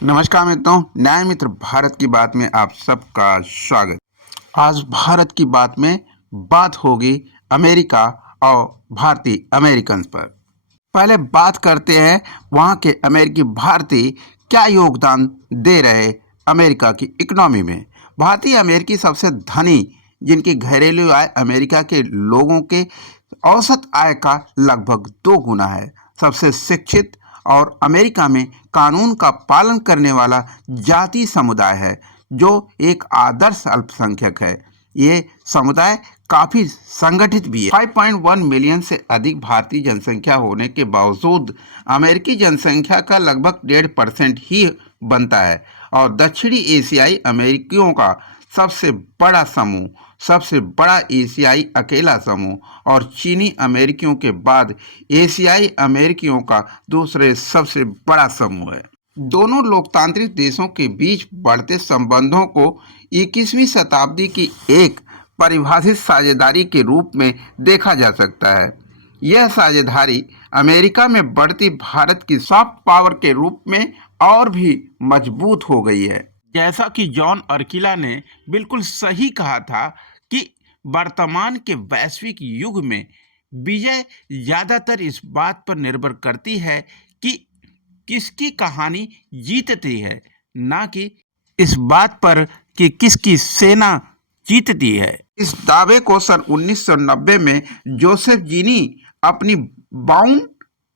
नमस्कार मित्रों, न्याय मित्र भारत की बात में आप सबका स्वागत। आज भारत की बात में बात होगी अमेरिका और भारतीय अमेरिकन पर। पहले बात करते हैं वहाँ के अमेरिकी भारतीय क्या योगदान दे रहे अमेरिका की इकोनॉमी में। भारतीय अमेरिकी सबसे धनी, जिनकी घरेलू आय अमेरिका के लोगों के औसत आय का लगभग 2 गुना है। सबसे शिक्षित और अमेरिका में कानून का पालन करने वाला जाति समुदाय है, जो एक आदर्श अल्पसंख्यक है। ये समुदाय काफी संगठित भी है। 5.1 मिलियन से अधिक भारतीय जनसंख्या होने के बावजूद अमेरिकी जनसंख्या का लगभग 1.5% ही बनता है और दक्षिणी एशियाई अमेरिकियों का सबसे बड़ा समूह, सबसे बड़ा एशियाई अकेला समूह और चीनी अमेरिकियों के बाद एशियाई अमेरिकियों का दूसरे सबसे बड़ा समूह है। दोनों लोकतांत्रिक देशों के बीच बढ़ते संबंधों को 21वीं शताब्दी की एक परिभाषित साझेदारी के रूप में देखा जा सकता है। यह साझेदारी अमेरिका में बढ़ती भारत की सॉफ्ट पावर के रूप में और भी मजबूत हो गई है। जैसा कि जॉन अर्किला ने बिल्कुल सही कहा था कि वर्तमान के वैश्विक युग में विजय ज़्यादातर इस बात पर निर्भर करती है कि किसकी कहानी जीतती है, ना कि इस बात पर कि किसकी सेना जीतती है। इस दावे को सन 1990 में जोसेफ जीनी अपनी bound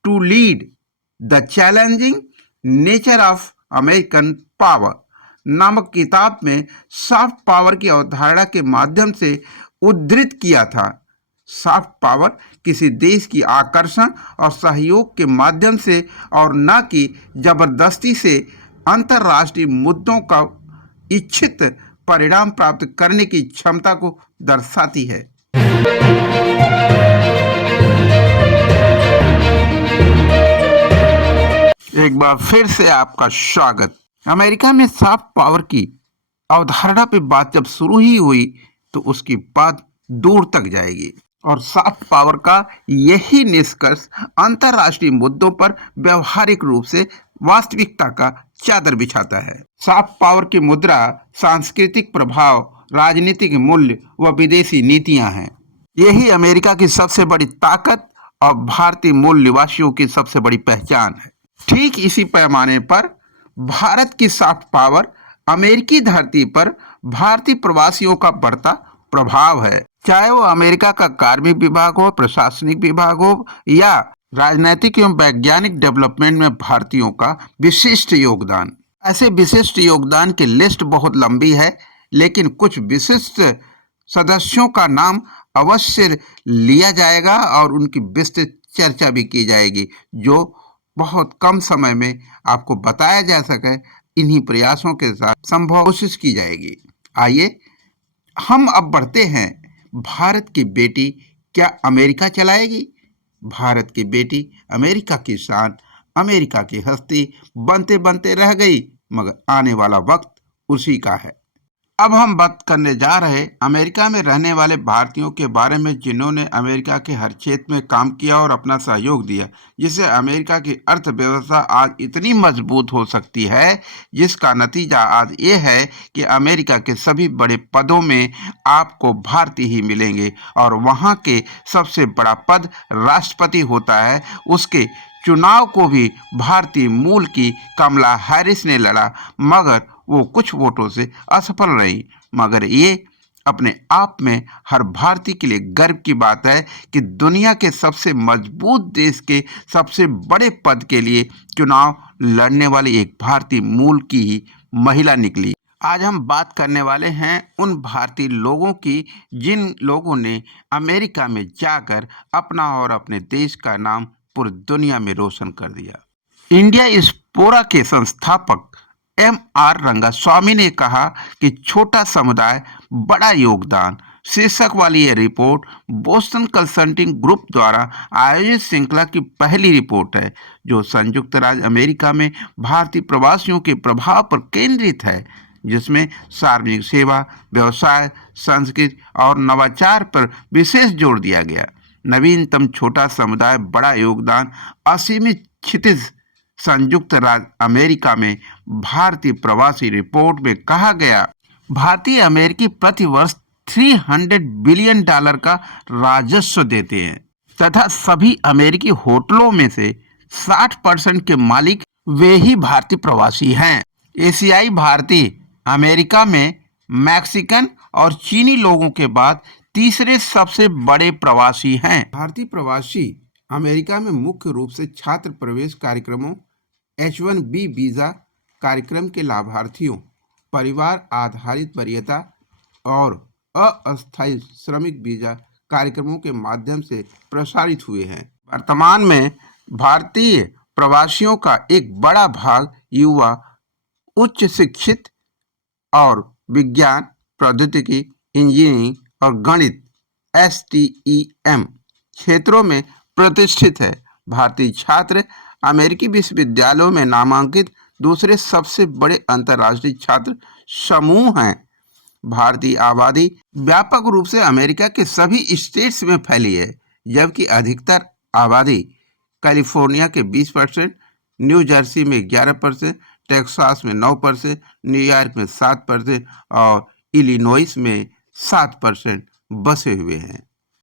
to lead the challenging nature of American power नामक किताब में सॉफ्ट पावर की अवधारणा के माध्यम से उद्धृत किया था। सॉफ्ट पावर किसी देश की आकर्षण और सहयोग के माध्यम से और न कि जबरदस्ती से अंतर्राष्ट्रीय मुद्दों का इच्छित परिणाम प्राप्त करने की क्षमता को दर्शाती है। एक बार फिर से आपका स्वागत। अमेरिका में सॉफ्ट पावर की अवधारणा पे बात जब शुरू ही हुई तो उसकी बात दूर तक जाएगी और सॉफ्ट पावर का यही निष्कर्ष अंतर्राष्ट्रीय मुद्दों पर व्यवहारिक रूप से वास्तविकता का चादर बिछाता है। सॉफ्ट पावर की मुद्रा सांस्कृतिक प्रभाव, राजनीतिक मूल्य व विदेशी नीतियां हैं। यही अमेरिका की सबसे बड़ी ताकत और भारतीय मूल निवासियों की सबसे बड़ी पहचान है। ठीक इसी पैमाने पर भारत की सॉफ्ट पावर अमेरिकी धरती पर भारतीय प्रवासियों का बढ़ता प्रभाव है। चाहे वो अमेरिका का कार्मिक विभाग हो, प्रशासनिक विभाग हो या राजनैतिक एवं वैज्ञानिक डेवलपमेंट में भारतीयों का विशिष्ट योगदान। ऐसे विशिष्ट योगदान की लिस्ट बहुत लंबी है, लेकिन कुछ विशिष्ट सदस्यों का नाम अवश्य लिया जाएगा और उनकी विस्तृत चर्चा भी की जाएगी, जो बहुत कम समय में आपको बताया जा सके। इन्हीं प्रयासों के साथ संभव कोशिश की जाएगी। आइए हम अब बढ़ते हैं। भारत की बेटी क्या अमेरिका चलाएगी? भारत की बेटी अमेरिका की शान, अमेरिका की हस्ती बनते बनते रह गई, मगर आने वाला वक्त उसी का है। अब हम बात करने जा रहे अमेरिका में रहने वाले भारतीयों के बारे में, जिन्होंने अमेरिका के हर क्षेत्र में काम किया और अपना सहयोग दिया, जिससे अमेरिका की अर्थव्यवस्था आज इतनी मजबूत हो सकती है, जिसका नतीजा आज ये है कि अमेरिका के सभी बड़े पदों में आपको भारतीय ही मिलेंगे और वहाँ के सबसे बड़ा पद राष्ट्रपति होता है। उसके चुनाव को भी भारतीय मूल की कमला हैरिस ने लड़ा, मगर वो कुछ वोटों से असफल रही। मगर ये अपने आप में हर भारतीय के लिए गर्व की बात है कि दुनिया के सबसे मजबूत देश के सबसे बड़े पद के लिए चुनाव लड़ने वाली एक भारतीय मूल की ही महिला निकली। आज हम बात करने वाले हैं उन भारतीय लोगों की, जिन लोगों ने अमेरिका में जाकर अपना और अपने देश का नाम पूरी दुनिया में रोशन कर दिया। इंडिया स्पोरा के संस्थापक M.R. रंगास्वामी ने कहा कि छोटा समुदाय बड़ा योगदान शीर्षक वाली यह रिपोर्ट बोस्टन कंसल्टिंग ग्रुप द्वारा आयोजित श्रृंखला की पहली रिपोर्ट है, जो संयुक्त राज्य अमेरिका में भारतीय प्रवासियों के प्रभाव पर केंद्रित है, जिसमें सार्वजनिक सेवा, व्यवसाय, संस्कृति और नवाचार पर विशेष जोर दिया गया। नवीनतम छोटा समुदाय बड़ा योगदान असीमित क्षितिज संयुक्त राज्य अमेरिका में भारतीय प्रवासी रिपोर्ट में कहा गया, भारतीय अमेरिकी प्रतिवर्ष $300 बिलियन का राजस्व देते हैं तथा सभी अमेरिकी होटलों में से 60% के मालिक वे ही भारतीय प्रवासी हैं। एशियाई भारतीय अमेरिका में मैक्सिकन और चीनी लोगों के बाद तीसरे सबसे बड़े प्रवासी हैं। भारतीय प्रवासी अमेरिका में मुख्य रूप से छात्र प्रवेश कार्यक्रमों, H-1B वीजा कार्यक्रम के लाभार्थियों, परिवार आधारित वरीयता और अस्थायी श्रमिक वीजा कार्यक्रमों के माध्यम से प्रसारित हुए हैं। वर्तमान में भारतीय प्रवासियों का एक बड़ा भाग युवा, उच्च शिक्षित और विज्ञान, प्रौद्योगिकी, इंजीनियरिंग और गणित STEM क्षेत्रों में प्रतिष्ठित है। भारतीय छात्र अमेरिकी विश्वविद्यालयों में नामांकित दूसरे सबसे बड़े अंतर्राष्ट्रीय छात्र समूह हैं। भारतीय आबादी व्यापक रूप से अमेरिका के सभी स्टेट्स में फैली है, जबकि अधिकतर आबादी कैलिफोर्निया के 20%, न्यू जर्सी में 11%, टेक्सास में 9%, न्यूयॉर्क में 7% और इलिनॉइस में 7% बसे हुए हैं।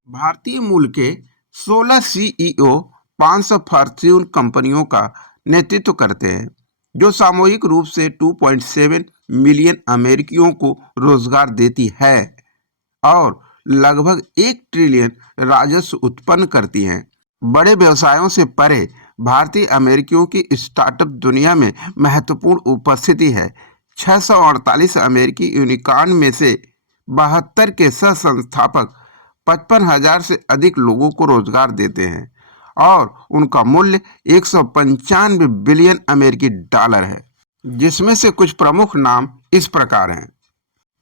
भारतीय मूल के 16 CEO 500 फॉर्च्यून कंपनियों का नेतृत्व करते हैं, जो सामूहिक रूप से 2.7 मिलियन अमेरिकियों को रोजगार देती है और लगभग 1 ट्रिलियन राजस्व उत्पन्न करती हैं। बड़े व्यवसायों से परे भारतीय अमेरिकियों की स्टार्टअप दुनिया में महत्वपूर्ण उपस्थिति है। 648 अमेरिकी यूनिकॉर्न में से 72 के सह संस्थापक 55,000 से अधिक लोगों को रोजगार देते हैं और उनका मूल्य 195 बिलियन अमेरिकी डॉलर है, जिसमें से कुछ प्रमुख नाम इस प्रकार हैं।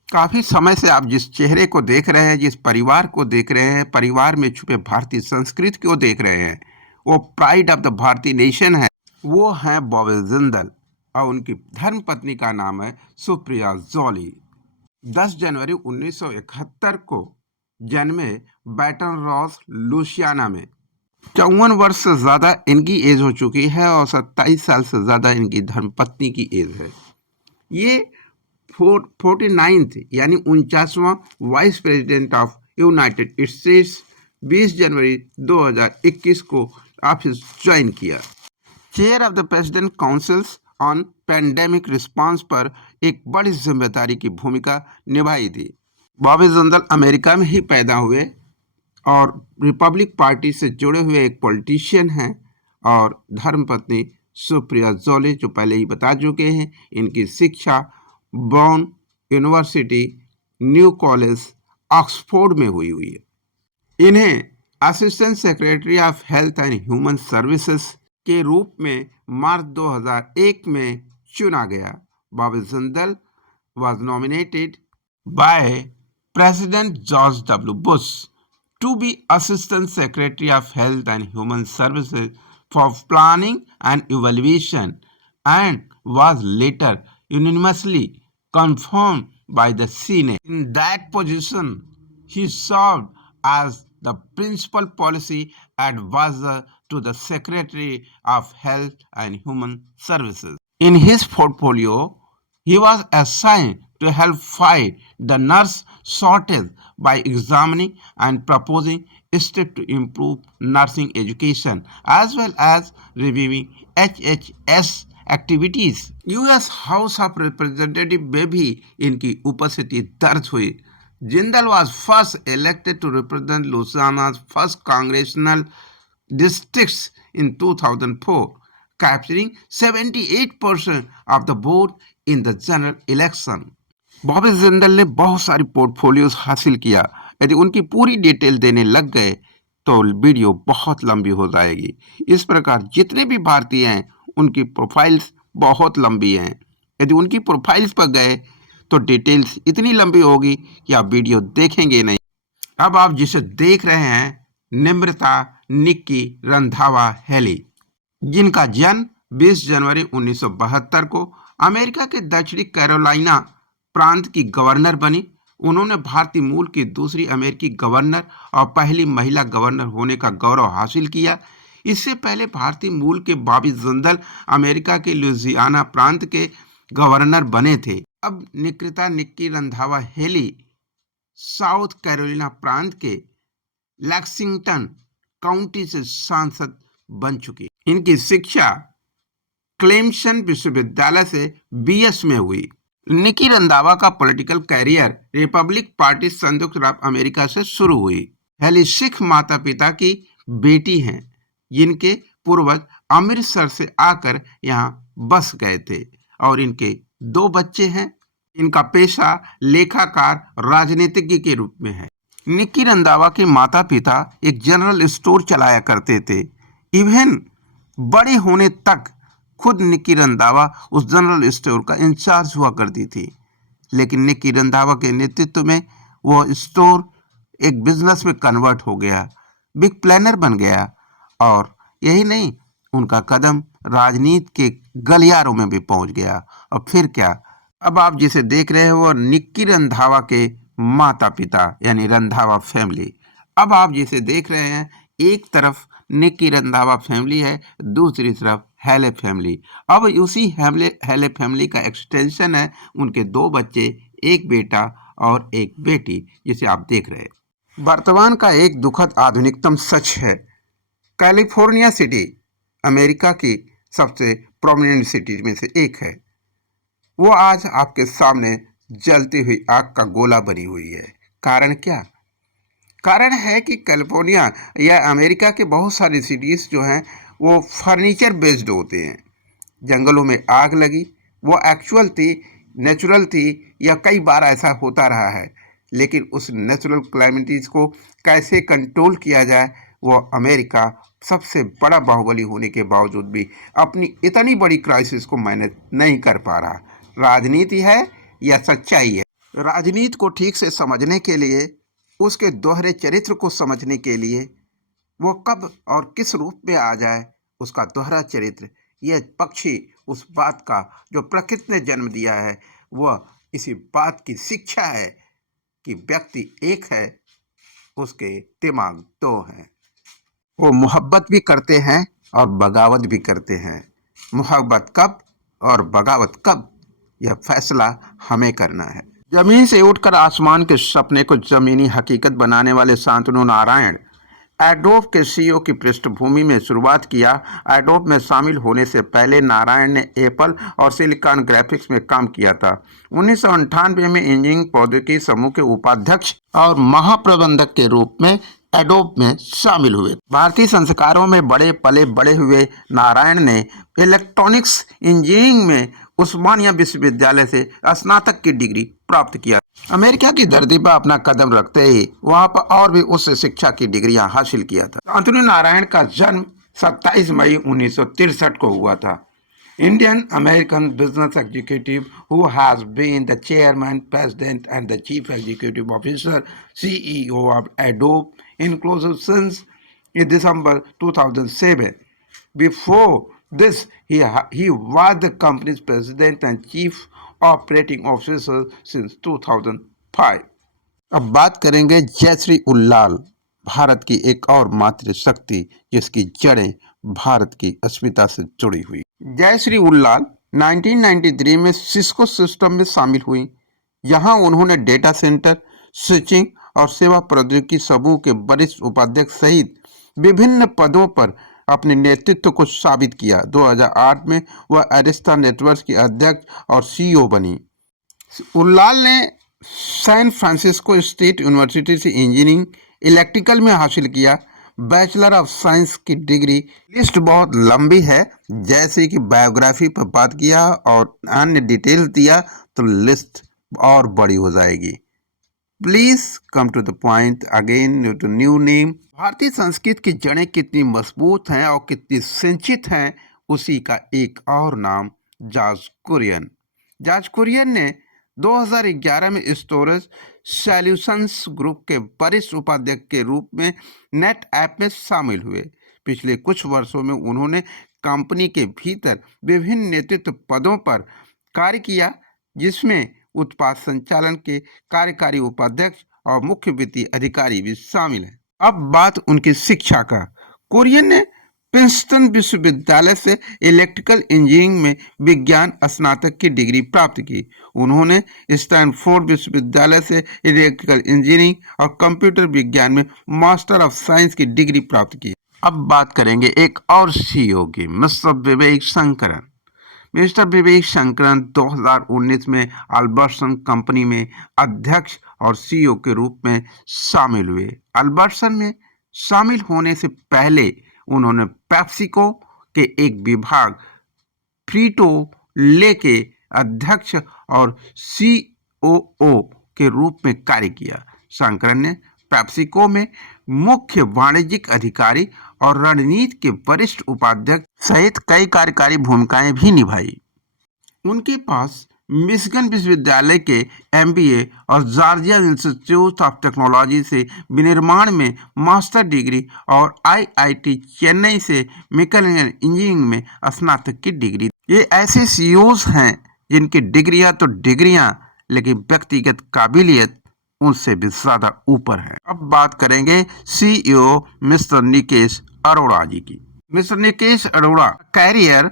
काफी समय से आप जिस चेहरे को देख रहे हैं, जिस परिवार को देख रहे हैं, परिवार में छुपे भारतीय संस्कृति को देख रहे हैं, वो प्राइड ऑफ द भारतीय नेशन है, वो हैं बॉबी जिंदल और उनकी धर्मपत्नी का नाम है सुप्रिया जोली। 10 जनवरी 1971 को जन्मे बैटन रॉस, लुसियाना में। 54 वर्ष से ज्यादा इनकी एज हो चुकी है और 27 साल से ज्यादा इनकी धर्मपत्नी की एज है। ये 49th यानी 49वां vice president of United States 20 जनवरी 2021 को ऑफिस ज्वाइन किया। Chair of the president councils on pandemic response पर एक बड़ी जिम्मेदारी की भूमिका निभाई थी। बॉबी जिंदल अमेरिका में ही पैदा हुए और रिपब्लिक पार्टी से जुड़े हुए एक पॉलिटिशियन हैं और धर्मपत्नी सुप्रिया जोली, जो पहले ही बता चुके हैं, इनकी शिक्षा brown university, new college, Oxford में हुई है। इन्हें assistant secretary of health and human services के रूप में मार्च 2001 में चुना गया। Bobby Jindal was nominated by President George W. Bush to be Assistant Secretary of Health and Human Services for Planning and Evaluation and was later unanimously confirmed by the Senate. In that position, he served as the principal policy advisor to the Secretary of Health and Human Services. In his portfolio, he was assigned to help fight the nurse shortage by examining and proposing steps to improve nursing education as well as reviewing HHS activities. US House of representative में भी इनकी उपस्थिति दर्ज हुई। Jindal was first elected to represent Louisiana's first congressional districts in 2004, capturing 78% of the vote in the general election. Bobby Jindal ने बहुत सारी portfolios हासिल किया। यदि उनकी पूरी डिटेल देने लग गए तो वीडियो बहुत लंबी हो जाएगी। इस प्रकार जितने भी भारतीय हैं उनकी प्रोफाइल्स बहुत लंबी हैं। यदि उनकी प्रोफाइल्स पर गए तो डिटेल्स इतनी लंबी होगी कि आप वीडियो देखेंगे नहीं। अब आप जिसे देख रहे हैं, निम्रता निक्की रंधावा हेली, जिनका जन्म 20 जनवरी 1972 को अमेरिका के दक्षिणी कैरोलिना प्रांत की गवर्नर बनी। उन्होंने भारतीय मूल की दूसरी अमेरिकी गवर्नर और पहली महिला गवर्नर होने का गौरव हासिल किया। इससे पहले भारतीय मूल के बॉबी जिंदल अमेरिका के लुइसियाना प्रांत के गवर्नर बने थे। अब Nikki Randhawa Haley South Carolina प्रांत के लैक्सिंगटन काउंटी से सांसद बन चुकी। इनकी शिक्षा क्लेमसन विश्वविद्यालय से बीएस में हुई। निक्की रंधावा का पॉलिटिकल कैरियर रिपब्लिक पार्टी संयुक्त अरब अमेरिका से शुरू हुई। हेली सिख माता पिता की बेटी हैं, जिनके पूर्वज अमृतसर से आकर यहाँ बस गए थे और इनके 2 बच्चे हैं। इनका पेशा लेखाकार राजनीतिज्ञ के रूप में है। निक्की रंधावा के माता पिता एक जनरल स्टोर चलाया करते थे। इवन बड़े होने तक खुद निक्की रंधावा उस जनरल स्टोर का इंचार्ज हुआ करती थी। लेकिन निक्की रंधावा के नेतृत्व में वो स्टोर एक बिजनेस में कन्वर्ट हो गया, बिग प्लानर बन गया। और यही नहीं, उनका कदम राजनीति के गलियारों में भी पहुंच गया। और फिर क्या, अब आप जिसे देख रहे हो वो निक्की रंधावा के माता पिता यानी रंधावा फैमिली। अब आप जिसे देख रहे हैं, एक तरफ निक्की रंधावा फैमिली है, दूसरी तरफ हेले फैमिली। अब उसी हेले फैमिली का एक्सटेंशन है उनके 2 बच्चे, एक बेटा और एक बेटी, जिसे आप देख रहे हैं। वर्तमान का एक दुखद आधुनिकतम सच है, कैलिफोर्निया सिटी अमेरिका की सबसे प्रोमिनेंट सिटी में से एक है। वो आज आपके सामने जलती हुई आग का गोला बनी हुई है। कारण क्या? कारण है कि कैलिफोर्निया या अमेरिका के बहुत सारी सिटीज़ जो हैं वो फर्नीचर बेस्ड होते हैं। जंगलों में आग लगी, वो एक्चुअल थी, नेचुरल थी, या कई बार ऐसा होता रहा है। लेकिन उस नेचुरल क्लाइमेटीज़ को कैसे कंट्रोल किया जाए, वो अमेरिका सबसे बड़ा बाहुबली होने के बावजूद भी अपनी इतनी बड़ी क्राइसिस को मैनेज नहीं कर पा रहा। राजनीति है या सच्चाई है? राजनीति को ठीक से समझने के लिए, उसके दोहरे चरित्र को समझने के लिए, वो कब और किस रूप में आ जाए, उसका दोहरा चरित्र, यह पक्षी उस बात का जो प्रकृति ने जन्म दिया है, वह इसी बात की शिक्षा है कि व्यक्ति एक है, उसके दिमाग 2 हैं। वो मोहब्बत भी करते हैं और बगावत भी करते हैं। मोहब्बत कब और बगावत कब, यह फैसला हमें करना है। जमीन से उठकर आसमान के सपने को जमीनी हकीकत बनाने वाले शांतनु नारायण एडोब के सीईओ की पृष्ठभूमि में शुरुआत किया। एडोब में शामिल होने से पहले नारायण ने एप्पल और सिलिकॉन ग्राफिक्स में काम किया था। 1998 में इंजीनियरिंग प्रौद्योगिकी समूह के उपाध्यक्ष और महाप्रबंधक के रूप में एडोब में शामिल हुए। भारतीय संस्कारों में बड़े पले बड़े हुए नारायण ने इलेक्ट्रॉनिक्स इंजीनियरिंग में उस्मानिया विश्वविद्यालय से स्नातक की डिग्री प्राप्त किया। अमेरिका की धरती पर अपना कदम रखते ही वहां पर और भी उच्च शिक्षा की डिग्रियां हासिल किया था। शांतनु नारायण का जन्म 27 मई 1963 को हुआ था। Indian American business executive who has been the chairman, president and the chief executive officer CEO of Adobe inclusive since December 2007. Before this, he was the company's president and chief operating officer since 2005. अब बात करेंगे जयश्री उल्लाल, भारत की एक और मातृ शक्ति जिसकी जड़ें भारत की अस्मिता से जुड़ी हुई। जयश्री उल्लाल 1993 में सिस्को सिस्टम में शामिल हुई। यहाँ उन्होंने डेटा सेंटर, स्विचिंग और सेवा प्रौद्योगिकी समूह के वरिष्ठ उपाध्यक्ष सहित विभिन्न पदों पर अपने नेतृत्व को साबित किया। 2008 में वह एरिस्टा नेटवर्क्स की अध्यक्ष और CEO बनी। उल्लाल ने सैन फ्रांसिस्को स्टेट यूनिवर्सिटी से इंजीनियरिंग इलेक्ट्रिकल में हासिल किया। बैचलर ऑफ साइंस की डिग्री। लिस्ट बहुत लंबी है, जैसे कि बायोग्राफी पर बात किया और अन्य डिटेल्स दिया तो लिस्ट और बड़ी हो जाएगी। Please come to the point again to new name. भारतीय संस्कृति की जड़ें कितनी मजबूत हैं और कितनी संचित हैं, उसी का एक और नाम जॉर्ज कुरियन। जॉर्ज कुरियन ने 2011 में स्टोरेज सॉल्यूशंस ग्रुप के वरिष्ठ उपाध्यक्ष के रूप में नेट ऐप में शामिल हुए। पिछले कुछ वर्षों में उन्होंने कंपनी के भीतर विभिन्न नेतृत्व पदों पर कार्य किया, जिसमें उत्पाद संचालन के कार्यकारी उपाध्यक्ष और मुख्य वित्तीय अधिकारी भी शामिल हैं। अब बात उनकी शिक्षा का। कुरियन ने प्रिंसटन विश्वविद्यालय से इलेक्ट्रिकल इंजीनियरिंग में विज्ञान स्नातक की डिग्री प्राप्त की। उन्होंने स्टैनफोर्ड विश्वविद्यालय से इलेक्ट्रिकल इंजीनियरिंग और कंप्यूटर विज्ञान में मास्टर ऑफ साइंस की डिग्री प्राप्त की। अब बात करेंगे एक और सीईओ की, मिस्टर विवेक शंकरन। मिस्टर विवेक शंकरन 2019 में अल्बर्टसन कंपनी में अध्यक्ष और सीईओ के रूप में शामिल हुए। अल्बर्टसन में शामिल होने से पहले उन्होंने पेप्सिको के एक विभाग फ्रीटो ले के अध्यक्ष और सीओओ के रूप में कार्य किया। शंकरन ने पेप्सिको में मुख्य वाणिज्यिक अधिकारी और रणनीति के वरिष्ठ उपाध्यक्ष सहित कई कार्यकारी भूमिकाएं भी निभाई। उनके पास मिशिगन विश्वविद्यालय के एमबीए और जॉर्जिया इंस्टीट्यूट ऑफ टेक्नोलॉजी से विनिर्माण में मास्टर डिग्री और आईआईटी चेन्नई से मैकेनिकल इंजीनियरिंग में स्नातक की डिग्री। ये ऐसे सीईओज हैं जिनकी डिग्रियां तो डिग्रियां, लेकिन व्यक्तिगत काबिलियत उनसे भी ज्यादा ऊपर है। अब बात करेंगे सीईओ मिस्टर निकेश अरोड़ा जी की। Mister Nikesh Arora career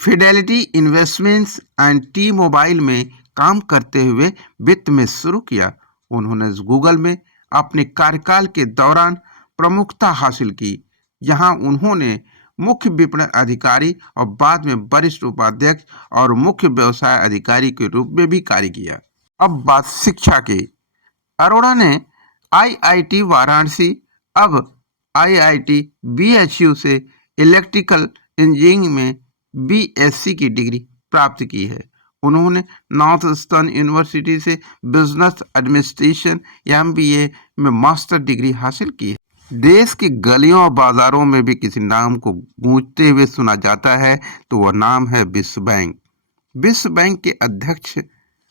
Fidelity Investments and T mobile में काम करते हुए वित्त में शुरू किया। उन्होंने गूगल में अपने कार्यकाल के दौरान प्रमुखता हासिल की, जहां उन्होंने मुख्य विपणन अधिकारी और बाद में वरिष्ठ उपाध्यक्ष और मुख्य व्यवसाय अधिकारी के रूप में भी कार्य किया। अब बात शिक्षा की। अरोड़ा ने आईआईटी वाराणसी, अब आईआईटी बीएचयू से इलेक्ट्रिकल इंजीनियरिंग में बीएससी की डिग्री प्राप्त की है। उन्होंने नॉर्थ ईस्टर्न यूनिवर्सिटी से बिजनेस एडमिनिस्ट्रेशन एमबीए में मास्टर डिग्री हासिल की है। देश की गलियों और बाजारों में भी किसी नाम को गूंजते हुए सुना जाता है तो वह नाम है विश्व बैंक। विश्व बैंक के अध्यक्ष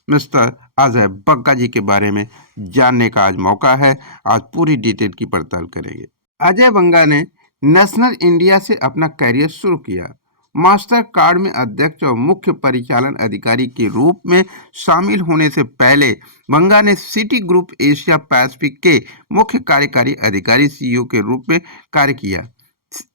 मिस्टर अजय बग्गा जी के बारे में जानने का आज मौका है। आज पूरी डिटेल की पड़ताल करेंगे। अजय बग्गा ने नेशनल इंडिया से अपना करियर शुरू किया। मास्टर कार्ड में अध्यक्ष और मुख्य परिचालन अधिकारी के रूप में शामिल होने से पहले बग्गा ने सिटी ग्रुप एशिया पैसिफिक के मुख्य कार्यकारी अधिकारी सीईओ के रूप में कार्य किया।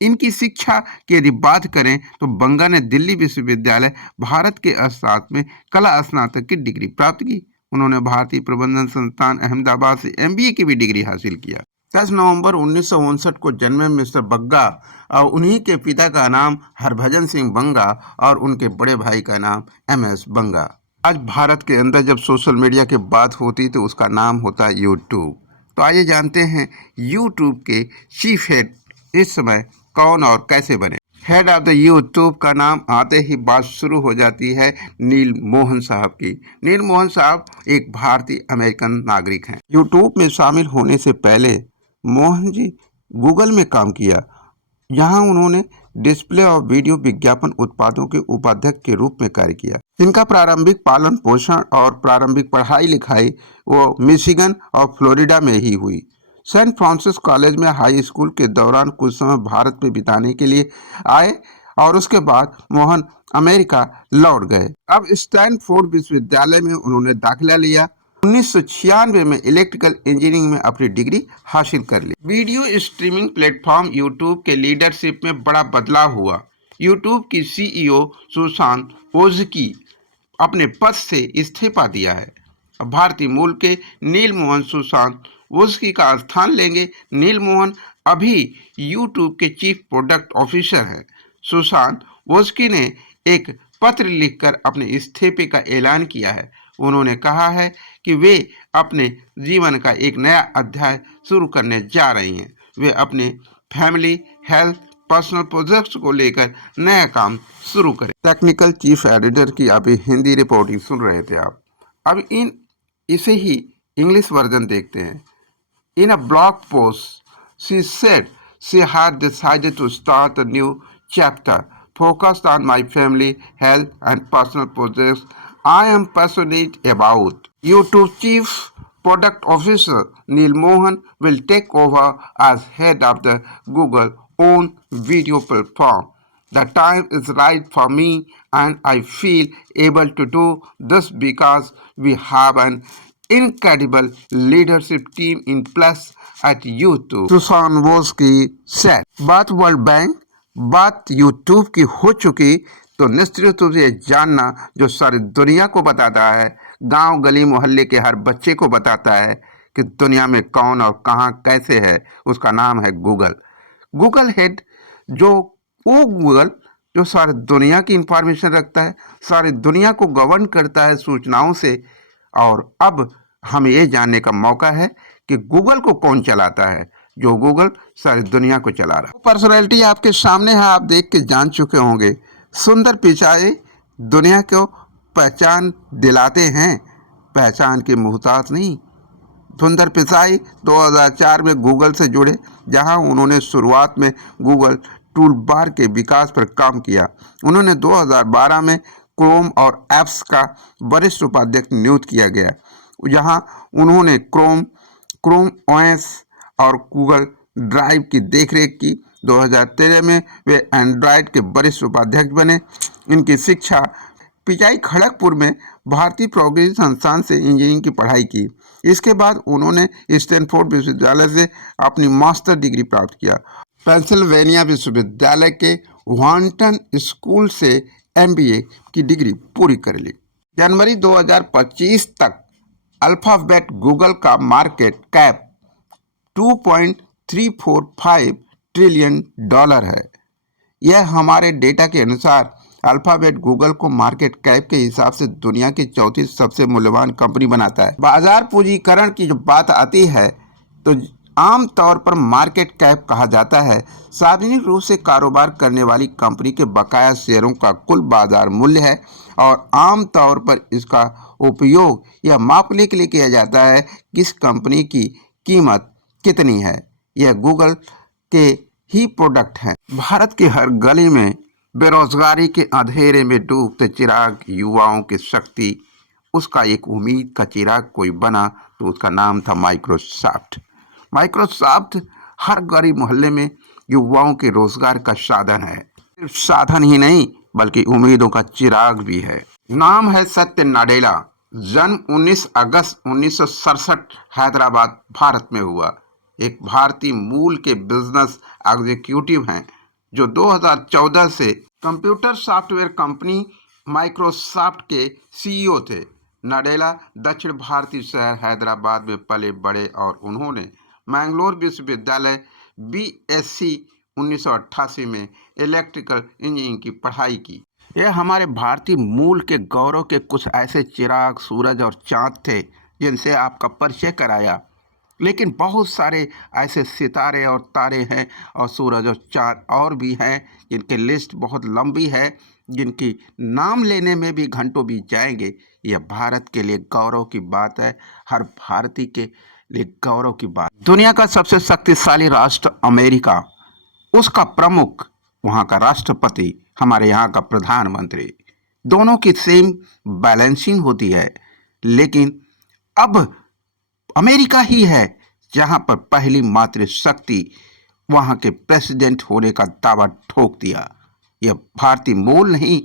इनकी शिक्षा की यदि बात करें तो बग्गा ने दिल्ली विश्वविद्यालय भारत के अर्थशास्त्र में कला स्नातक की डिग्री प्राप्त की। उन्होंने भारतीय प्रबंधन संस्थान अहमदाबाद से एमबीए की भी डिग्री हासिल किया। 10 नवंबर 1959 को जन्मे मिस्टर बग्गा और उन्हीं के पिता का नाम हरभजन सिंह बग्गा और उनके बड़े भाई का नाम एमएस बग्गा। आज भारत के अंदर जब सोशल मीडिया की बात होती तो उसका नाम होता है यूट्यूब। तो आइए जानते हैं यूट्यूब के चीफ हेड इस समय कौन और कैसे बने। हेड ऑफ द यूट्यूब का नाम आते ही बात शुरू हो जाती है नील मोहन साहब की। नील मोहन साहब एक भारतीय अमेरिकन नागरिक हैं। यूट्यूब में शामिल होने से पहले मोहन जी गूगल में काम किया। यहाँ उन्होंने डिस्प्ले और वीडियो विज्ञापन उत्पादों के उपाध्यक्ष के रूप में कार्य किया। इनका प्रारंभिक पालन पोषण और प्रारंभिक पढ़ाई लिखाई वो मिशिगन और फ्लोरिडा में ही हुई। सेंट फ्रांसिस कॉलेज में हाई स्कूल के दौरान कुछ समय भारत में बिताने के लिए आए और उसके बाद मोहन अमेरिका लौट गए। अब स्टैनफोर्ड विश्वविद्यालय में उन्होंने दाखिला लिया। 1996 में इलेक्ट्रिकल इंजीनियरिंग में अपनी डिग्री हासिल कर ली। वीडियो स्ट्रीमिंग प्लेटफॉर्म यूट्यूब के लीडरशिप में बड़ा बदलाव हुआ। यूट्यूब की सीईओ सुशांत वोज्की अपने पद से इस्तीफा दिया है। भारतीय मूल के नील मोहन सुशांत वोज्की का स्थान लेंगे। नील मोहन अभी यूट्यूब के चीफ प्रोडक्ट ऑफिसर हैं। सुशांत वोज्की ने एक पत्र लिखकर अपने इस्तीफे का ऐलान किया है। उन्होंने कहा है कि वे अपने जीवन का एक नया अध्याय शुरू करने जा रही हैं। वे अपने फैमिली, हेल्थ, पर्सनल प्रोजेक्ट्स को लेकर नया काम शुरू करें। टेक्निकल चीफ एडिटर की अभी हिंदी रिपोर्टिंग सुन रहे थे आप। अब इसे ही इंग्लिश वर्जन देखते हैं। In a blog post, she said she had decided to start a new chapter focused on my family, health, and personal projects I am passionate about. YouTube Chief Product Officer Neil Mohan will take over as head of the Google own video platform. The time is right for me, and I feel able to do this because we have an incredible leadership team in place at YouTube, Susan Wojcicki said. बात world bank बात YouTube की हो चुकी तो निश्चित रूप से ये जानना जो सारी दुनिया को बताता है, गांव गली मोहल्ले के हर बच्चे को बताता है कि दुनिया में कौन और कहां कैसे है, उसका नाम है गूगल। गूगल हेड जो वो गूगल जो सारी दुनिया की इंफॉर्मेशन रखता है, सारी दुनिया को गवर्न करता है सूचनाओं से। और अब हमें ये जानने का मौका है कि गूगल को कौन चलाता है, जो गूगल सारी दुनिया को चला रहा है। पर्सनैलिटी आपके सामने है, आप देख के जान चुके होंगे। सुंदर पिचाई दुनिया को पहचान दिलाते हैं, पहचान के मुहताज नहीं। सुंदर पिचाई 2004 में गूगल से जुड़े, जहां उन्होंने शुरुआत में गूगल टूल बार के विकास पर काम किया। उन्होंने 2012 में क्रोम और एप्स का वरिष्ठ उपाध्यक्ष नियुक्त किया गया, जहां उन्होंने क्रोम ओएस और गूगल ड्राइव की देखरेख की। 2013 में वे एंड्रॉयड के वरिष्ठ उपाध्यक्ष बने। इनकी शिक्षा पिचाई खड़गपुर में भारतीय प्रौद्योगिकी संस्थान से इंजीनियरिंग की पढ़ाई की। इसके बाद उन्होंने स्टैनफोर्ड विश्वविद्यालय से अपनी मास्टर डिग्री प्राप्त किया। पेंसिल्वेनिया विश्वविद्यालय के वॉन्टन स्कूल से एमबीए की डिग्री पूरी कर ली। जनवरी 2025 तक अल्फाबेट गूगल का मार्केट कैप $2.345 ट्रिलियन है। यह हमारे डेटा के अनुसार अल्फाबेट गूगल को मार्केट कैप के हिसाब से दुनिया की चौथी सबसे मूल्यवान कंपनी बनाता है। बाजार पूंजीकरण की जो बात आती है तो आम तौर पर मार्केट कैप कहा जाता है सार्वजनिक रूप से कारोबार करने वाली कंपनी के बकाया शेयरों का कुल बाजार मूल्य है, और आम तौर पर इसका उपयोग यह मापने के लिए किया जाता है किस कंपनी की कीमत कितनी है। यह गूगल के ही प्रोडक्ट है। भारत के हर गली में बेरोजगारी के अंधेरे में डूबते चिराग युवाओं की शक्ति, उसका एक उम्मीद का चिराग कोई बना तो उसका नाम था माइक्रोसॉफ्ट। माइक्रोसॉफ्ट हर गरीब मोहल्ले में युवाओं के रोजगार का साधन है। सिर्फ साधन ही नहीं बल्कि उम्मीदों का चिराग भी है। नाम है सत्य नाडेला। जन्म 19 अगस्त 1967 हैदराबाद भारत में हुआ। एक भारतीय मूल के बिजनेस एग्जीक्यूटिव हैं जो 2014 से कंप्यूटर सॉफ्टवेयर कंपनी माइक्रोसॉफ्ट के सीईओ थे। नाडेला दक्षिण भारतीय शहर हैदराबाद में पले बड़े और उन्होंने मैंगलोर विश्वविद्यालय बीएससी 1988 में इलेक्ट्रिकल इंजीनियरिंग की पढ़ाई की। यह हमारे भारतीय मूल के गौरव के कुछ ऐसे चिराग, सूरज और चांद थे जिनसे आपका परिचय कराया। लेकिन बहुत सारे ऐसे सितारे और तारे हैं और सूरज और चांद और भी हैं जिनकी लिस्ट बहुत लंबी है, जिनकी नाम लेने में भी घंटों बीत जाएंगे। यह भारत के लिए गौरव की बात है, हर भारतीय के लिए गौरव की बात। दुनिया का सबसे शक्तिशाली राष्ट्र अमेरिका, उसका प्रमुख, वहाँ का राष्ट्रपति, हमारे यहाँ का प्रधानमंत्री, दोनों की सेम बैलेंसिंग होती है। लेकिन अब अमेरिका ही है जहां पर पहली मातृशक्ति वहां के प्रेसिडेंट होने का दावा ठोक दिया। यह भारतीय मूल नहीं,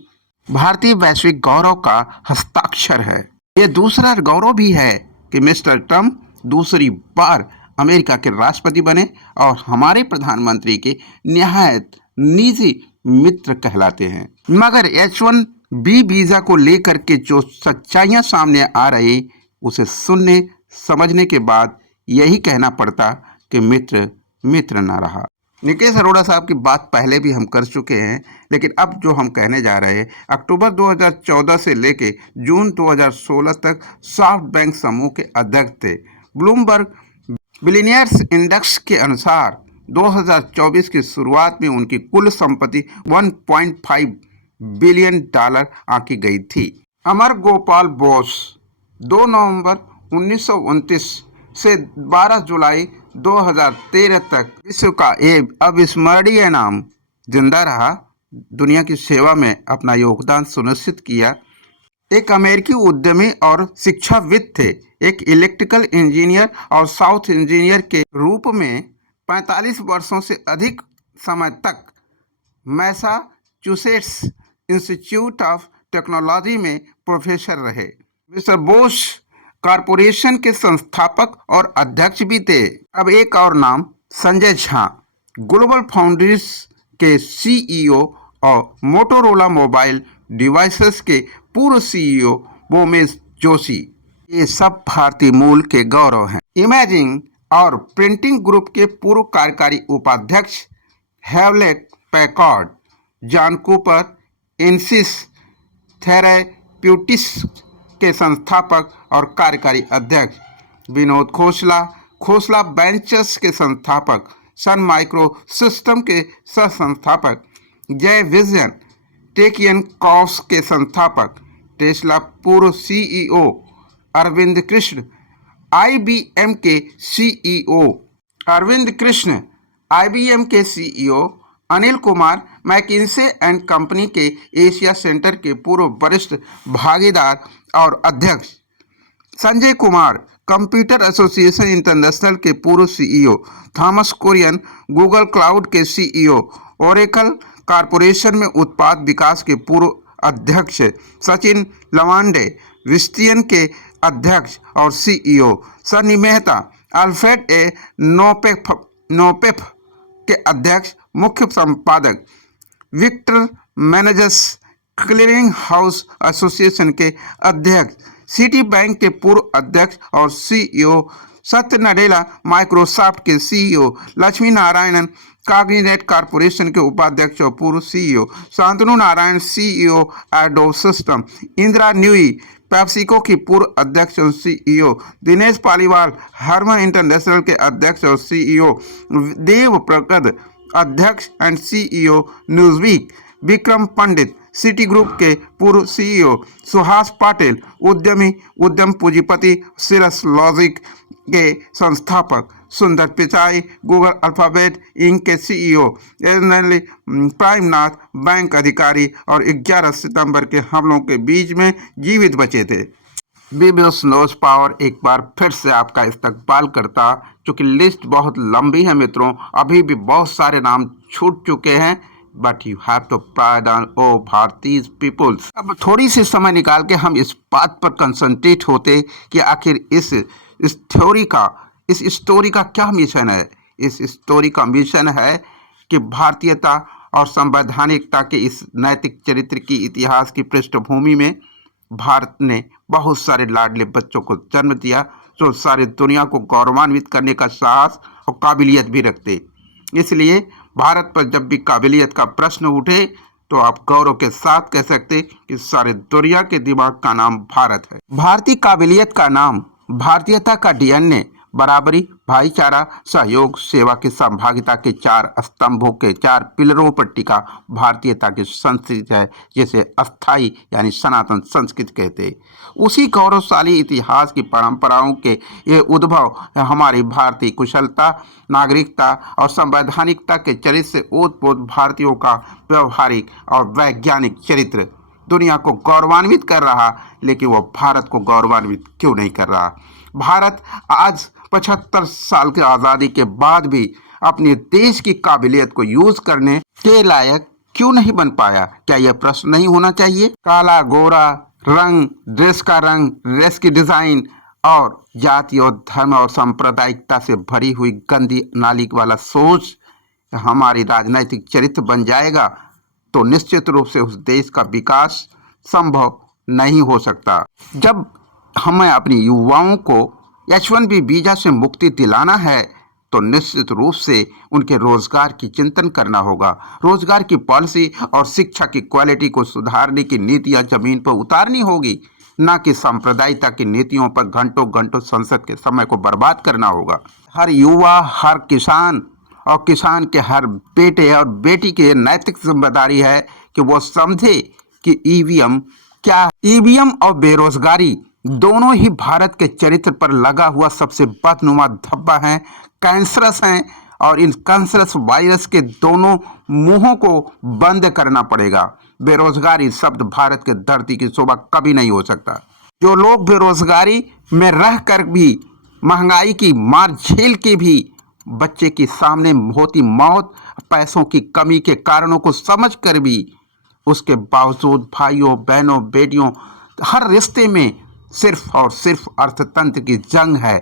भारतीय वैश्विक गौरव का हस्ताक्षर है। यह दूसरा गौरव भी है कि मिस्टर ट्रंप दूसरी बार अमेरिका के राष्ट्रपति बने और हमारे प्रधानमंत्री के निहायत निजी मित्र कहलाते हैं। मगर H1B वीजा को लेकर के जो सच्चाइयां सामने आ रही, उसे सुनने समझने के बाद यही कहना पड़ता कि मित्र मित्र न रहा। निकेश अरोड़ा साहब की बात पहले भी हम कर चुके हैं, लेकिन अब जो हम कहने जा रहे हैं, अक्टूबर 2014 से लेके जून 2016 तक सॉफ्ट बैंक समूह के अध्यक्ष थे। ब्लूमबर्ग बिलियनियर्स इंडेक्स के अनुसार 2024 की शुरुआत में उनकी कुल संपत्ति $1.5 बिलियन आंकी गई थी। अमर गोपाल बोस 2 नवंबर 1929 से 12 जुलाई 2013 तक विश्व का एक अविस्मरणीय नाम जिंदा रहा, दुनिया की सेवा में अपना योगदान सुनिश्चित किया। एक अमेरिकी उद्यमी और शिक्षाविद थे। एक इलेक्ट्रिकल इंजीनियर और साउथ इंजीनियर के रूप में 45 वर्षों से अधिक समय तक मैसाचुसेट्स इंस्टीट्यूट ऑफ टेक्नोलॉजी में प्रोफेसर रहे। मिस्टर बोस कॉरपोरेशन के संस्थापक और अध्यक्ष भी थे। अब एक और नाम, संजय झा, ग्लोबल फाउंड्रीज के सीईओ और मोटोरोला मोबाइल डिवाइसेस के पूर्व सीईओ बोमेश जोशी, ये सब भारतीय मूल के गौरव हैं। इमेजिंग और प्रिंटिंग ग्रुप के पूर्व कार्यकारी उपाध्यक्ष हेवलेट पैकॉर्ड, जॉन कूपर, इन्सिस थेरेप्यूटिक्स के संस्थापक और कार्यकारी अध्यक्ष विनोद खोसला, खोसला वेंचर्स के संस्थापक, सन माइक्रो सिस्टम के सह संस्थापक, जय विजन टेकियन कॉस के संस्थापक, टेस्ला पूर्व सीईओ अरविंद कृष्ण, आईबीएम के सीईओ अरविंद कृष्ण, आईबीएम के CEO Anil Kumar, McKinsey and company के एशिया सेंटर के पूर्व वरिष्ठ भागीदार और अध्यक्ष, Sanjay Kumar, computer association international के पूर्व CEO, Thomas Kurian, Google cloud के सीईओ, ओरेकल कॉरपोरेशन में उत्पाद विकास के पूर्व अध्यक्ष, सचिन लवांडे, विस्टियन के अध्यक्ष और CEO, Sunny Mehta, Alfred A Knopf के अध्यक्ष, मुख्य संपादक, Victor managers clearing house association के अध्यक्ष, सिटी बैंक के पूर्व अध्यक्ष और सीईओ, सत्य नडेला, माइक्रोसॉफ्ट के CEO, Lakshmi Narayanan, Cognizant corporation के उपाध्यक्ष और पूर्व सीईओ, शांतनु नारायण, सीईओ एडो सिस्टम, इंदिरा न्यूई, पेप्सिको की पूर्व अध्यक्ष और सीईओ, दिनेश पालीवाल, हरमन इंटरनेशनल के अध्यक्ष और सीईओ, देव प्रगद, अध्यक्ष and CEO Newsweek, Vikram Pandit, city group के पूर्व सीईओ, सुहास पाटिल, उद्यमी, उद्यम पूंजीपति, सिरस लॉजिक के संस्थापक, सुंदर पिचाई, गूगल अल्फाबेट इंक के सीईओ, प्राइमनाथ, बैंक अधिकारी और 11 सितंबर के हमलों के बीच में जीवित बचे थे। बीबीएस न्यूज़ पावर एक बार फिर से आपका इस्तकबाल करता, चूँकि लिस्ट बहुत लंबी है मित्रों, अभी भी बहुत सारे नाम छूट चुके हैं, but you have to pride on ओ भारतीय पीपुल्स। अब थोड़ी सी समय निकाल के हम इस बात पर कंसंट्रेट होते कि आखिर इस स्टोरी का क्या मिशन है। इस स्टोरी का मिशन है कि भारतीयता और संवैधानिकता के इस नैतिक चरित्र की इतिहास की पृष्ठभूमि में भारत ने बहुत सारे लाडले बच्चों को जन्म दिया जो सारी दुनिया को गौरवान्वित करने का साहस और काबिलियत भी रखते। इसलिए भारत पर जब भी काबिलियत का प्रश्न उठे तो आप गौरव के साथ कह सकते कि सारे दुनिया के दिमाग का नाम भारत है। भारतीय काबिलियत का नाम, भारतीयता का डीएनए, बराबरी, भाईचारा, सहयोग, सेवा की सहभागिता के 4 स्तंभों के 4 पिलरों पर टिका भारतीयता की संस्कृति है, जिसे अस्थाई यानी सनातन संस्कृति कहते। उसी गौरवशाली इतिहास की परंपराओं के ये उद्भव हमारी भारतीय कुशलता, नागरिकता और संवैधानिकता के चरित्र से ओतप्रोत भारतीयों का व्यवहारिक और वैज्ञानिक चरित्र दुनिया को गौरवान्वित कर रहा, लेकिन वो भारत को गौरवान्वित क्यों नहीं कर रहा। भारत आज 75 साल की आज़ादी के बाद भी अपने देश की काबिलियत को यूज करने के लायक क्यों नहीं बन पाया? क्या यह प्रश्न नहीं होना चाहिए? काला गोरा रंग, ड्रेस का रंग, ड्रेस की डिजाइन और जाति और धर्म और सांप्रदायिकता से भरी हुई गंदी नाली वाला सोच हमारी राजनीतिक चरित्र बन जाएगा तो निश्चित रूप से उस देश का विकास संभव नहीं हो सकता। जब हमें अपने युवाओं को H1B वीजा से मुक्ति दिलाना है तो निश्चित रूप से उनके रोजगार की चिंतन करना होगा। रोजगार की पॉलिसी और शिक्षा की क्वालिटी को सुधारने की नीतियां जमीन पर उतारनी होगी, न कि सांप्रदायिकता की नीतियों पर घंटों घंटों संसद के समय को बर्बाद करना होगा। हर युवा, हर किसान और किसान के हर बेटे और बेटी की नैतिक जिम्मेदारी है कि वो समझे कि ईवीएम क्या है। ईवीएम और बेरोजगारी दोनों ही भारत के चरित्र पर लगा हुआ सबसे बदनुमा धब्बा है, कैंसरस हैं, और इन कैंसरस वायरस के दोनों मुंहों को बंद करना पड़ेगा। बेरोजगारी शब्द भारत के धरती की शोभा कभी नहीं हो सकता। जो लोग बेरोजगारी में रहकर भी, महंगाई की मार झेल के भी, बच्चे के सामने होती मौत, पैसों की कमी के कारणों को समझकर भी, उसके बावजूद भाइयों, बहनों, बेटियों, हर रिश्ते में सिर्फ और सिर्फ अर्थतंत्र की जंग है।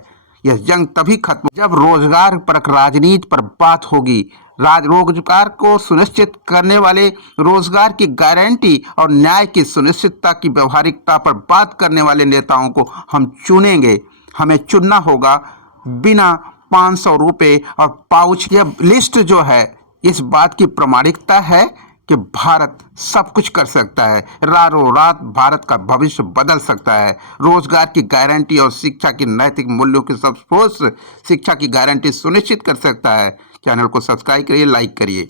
यह जंग तभी खत्म जब रोजगार पर, राजनीति पर बात होगी, रोजगार को सुनिश्चित करने वाले, रोजगार की गारंटी और न्याय की सुनिश्चितता की व्यवहारिकता पर बात करने वाले नेताओं को हम चुनेंगे। हमें चुनना होगा बिना 500 रुपये और पाउच। यह लिस्ट जो है इस बात की प्रामाणिकता है कि भारत सब कुछ कर सकता है, रातों रात भारत का भविष्य बदल सकता है। रोजगार की गारंटी और शिक्षा की नैतिक मूल्यों की सर्वोच्च शिक्षा की गारंटी सुनिश्चित कर सकता है। चैनल को सब्सक्राइब करिए, लाइक करिए।